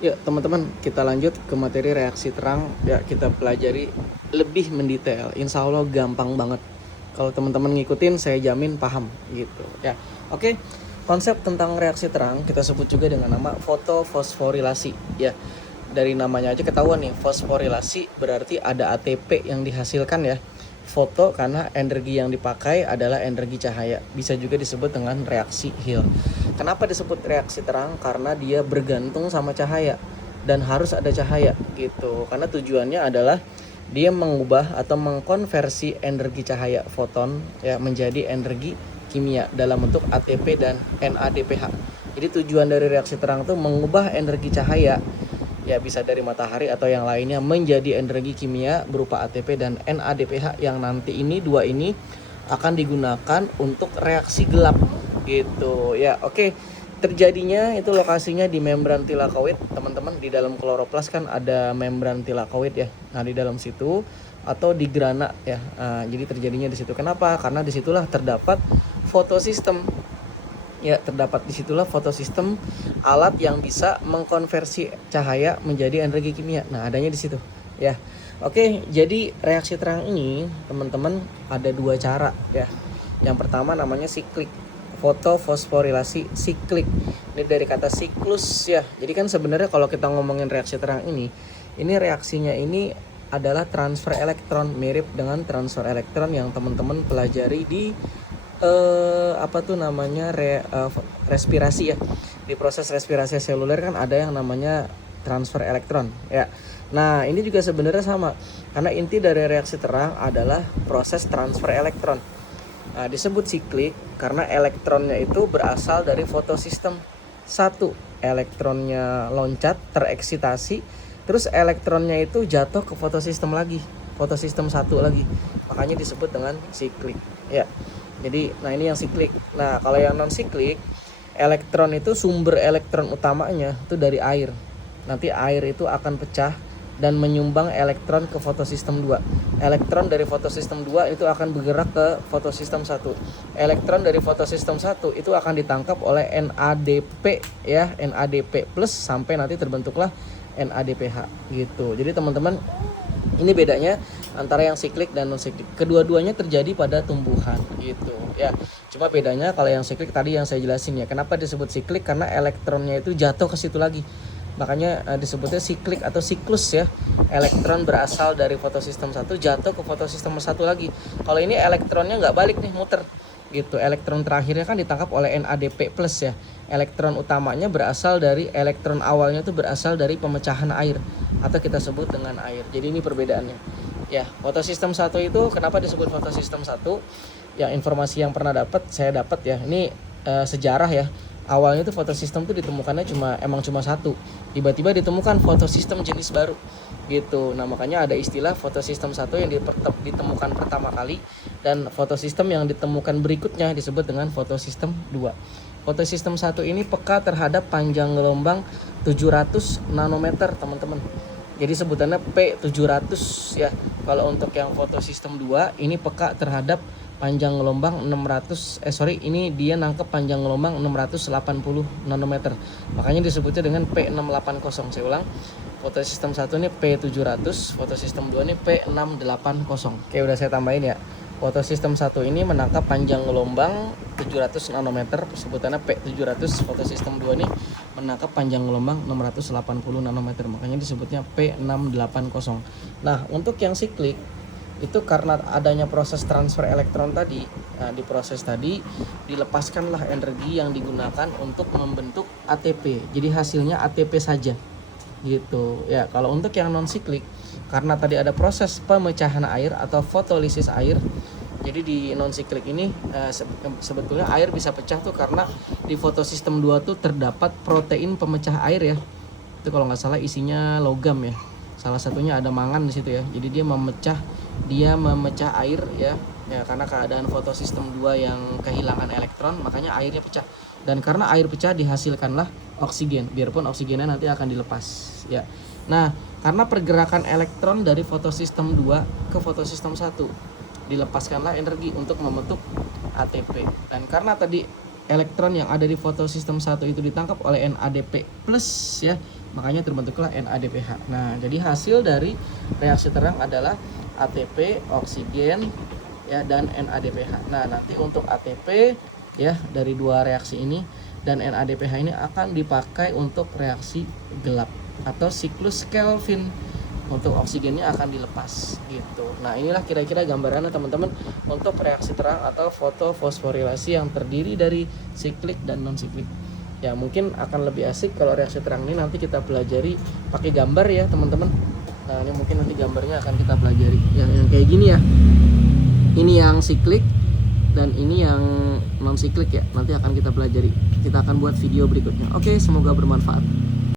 Ya, teman-teman, kita lanjut ke materi reaksi terang. Ya, kita pelajari lebih mendetail. Insya Allah gampang banget. Kalau teman-teman ngikutin, saya jamin paham gitu. Ya, oke. Konsep tentang reaksi terang kita sebut juga dengan nama fotofosforilasi. Ya, dari namanya aja ketahuan nih, fosforilasi berarti ada ATP yang dihasilkan ya. Foto karena energi yang dipakai adalah energi cahaya. Bisa juga disebut dengan reaksi Hill. Kenapa disebut reaksi terang? Karena dia bergantung sama cahaya dan harus ada cahaya gitu. Karena tujuannya adalah dia mengubah atau mengkonversi energi cahaya foton ya menjadi energi kimia dalam bentuk ATP dan NADPH. Jadi tujuan dari reaksi terang itu mengubah energi cahaya ya bisa dari matahari atau yang lainnya menjadi energi kimia berupa ATP dan NADPH yang nanti ini dua ini akan digunakan untuk reaksi gelap gitu ya. Oke, terjadinya itu lokasinya di membran tilakoid teman-teman. Di dalam kloroplas kan ada membran tilakoid ya, nah di dalam situ atau di grana ya. Jadi terjadinya di situ. Kenapa? Karena disitulah terdapat fotosistem ya, terdapat disitulah fotosistem, alat yang bisa mengkonversi cahaya menjadi energi kimia. Nah, adanya di situ ya. Oke, jadi reaksi terang ini teman-teman ada dua cara ya. Yang pertama namanya siklik, fotofosforilasi siklik. Ini dari kata siklus ya. Jadi kan sebenarnya kalau kita ngomongin reaksi terang ini reaksinya ini adalah transfer elektron, mirip dengan transfer elektron yang teman-teman pelajari di apa tuh namanya respirasi ya. Di proses respirasi seluler kan ada yang namanya transfer elektron ya. Nah, ini juga sebenarnya sama. Karena inti dari reaksi terang adalah proses transfer elektron. Nah, disebut siklik karena elektronnya itu berasal dari fotosistem. Satu, elektronnya loncat, tereksitasi, terus elektronnya itu jatuh ke fotosistem lagi, fotosistem satu lagi. Makanya disebut dengan siklik ya. Jadi, nah ini yang siklik. Nah, kalau yang non siklik, elektron itu sumber elektron utamanya itu dari air. Nanti air itu akan pecah dan menyumbang elektron ke fotosistem 2. Elektron dari fotosistem 2 itu akan bergerak ke fotosistem 1. Elektron dari fotosistem 1 itu akan ditangkap oleh NADP ya, NADP plus sampai nanti terbentuklah NADPH gitu. Jadi teman-teman, ini bedanya antara yang siklik dan non siklik. Kedua-duanya terjadi pada tumbuhan gitu ya. Cuma bedanya kalau yang siklik tadi yang saya jelasin ya. Kenapa disebut siklik? Karena elektronnya itu jatuh ke situ lagi. Makanya disebutnya siklik atau siklus ya. Elektron berasal dari fotosistem 1 jatuh ke fotosistem 1 lagi. Kalau ini elektronnya nggak balik nih, muter gitu. Elektron terakhirnya kan ditangkap oleh NADP plus ya. Elektron utamanya berasal dari elektron awalnya itu berasal dari pemecahan air atau kita sebut dengan air. Jadi ini perbedaannya. Ya, fotosistem 1 itu kenapa disebut fotosistem 1? Ya, informasi yang pernah saya dapat ya. Ini sejarah ya. Awalnya itu fotosistem itu ditemukannya cuma satu. Tiba-tiba ditemukan fotosistem jenis baru gitu. Nah, makanya ada istilah fotosistem 1 yang ditemukan pertama kali dan fotosistem yang ditemukan berikutnya disebut dengan fotosistem 2. Fotosistem 1 ini peka terhadap panjang gelombang 700 nanometer, teman-teman. Jadi sebutannya P700 ya. Kalau untuk yang fotosistem 2 ini peka terhadap panjang gelombang ini dia nangkep panjang gelombang 680 nanometer. Makanya disebutnya dengan P680. Saya ulang. Fotosistem 1 ini P700, fotosistem 2 ini P680. Oke, udah saya tambahin ya. Fotosistem 1 ini menangkap panjang gelombang 700 nanometer, sebutannya P700. Fotosistem 2 ini menangkap panjang gelombang 680 nanometer, makanya disebutnya P680. Nah, untuk yang siklik itu karena adanya proses transfer elektron tadi. Nah, di proses tadi dilepaskanlah energi yang digunakan untuk membentuk ATP. Jadi hasilnya ATP saja gitu ya. Kalau untuk yang non siklik, karena tadi ada proses pemecahan air atau fotolisis air, jadi di non siklik ini sebetulnya air bisa pecah tuh karena di fotosistem 2 tuh terdapat protein pemecah air ya. Itu kalau nggak salah isinya logam ya. Salah satunya ada mangan di situ ya. Jadi dia memecah air ya. Ya, karena keadaan fotosistem 2 yang kehilangan elektron, makanya airnya pecah. Dan karena air pecah dihasilkanlah oksigen, biarpun oksigennya nanti akan dilepas ya. Nah, karena pergerakan elektron dari fotosistem 2 ke fotosistem 1, dilepaskanlah energi untuk membentuk ATP. Dan karena tadi elektron yang ada di fotosistem 1 itu ditangkap oleh NADP plus ya, makanya terbentuklah NADPH. Nah, jadi hasil dari reaksi terang adalah ATP, oksigen, ya, dan NADPH. Nah, nanti untuk ATP ya dari dua reaksi ini dan NADPH ini akan dipakai untuk reaksi gelap atau siklus Kelvin. Untuk oksigennya akan dilepas gitu. Nah, inilah kira-kira gambarannya teman-teman untuk reaksi terang atau fotofosforilasi yang terdiri dari siklik dan non siklik. Ya, mungkin akan lebih asik kalau reaksi terang ini nanti kita pelajari pakai gambar ya teman-teman. Nah, ini mungkin nanti gambarnya akan kita pelajari yang kayak gini ya. Ini yang siklik dan ini yang non siklik ya. Nanti akan kita pelajari. Kita akan buat video berikutnya. Oke, semoga bermanfaat.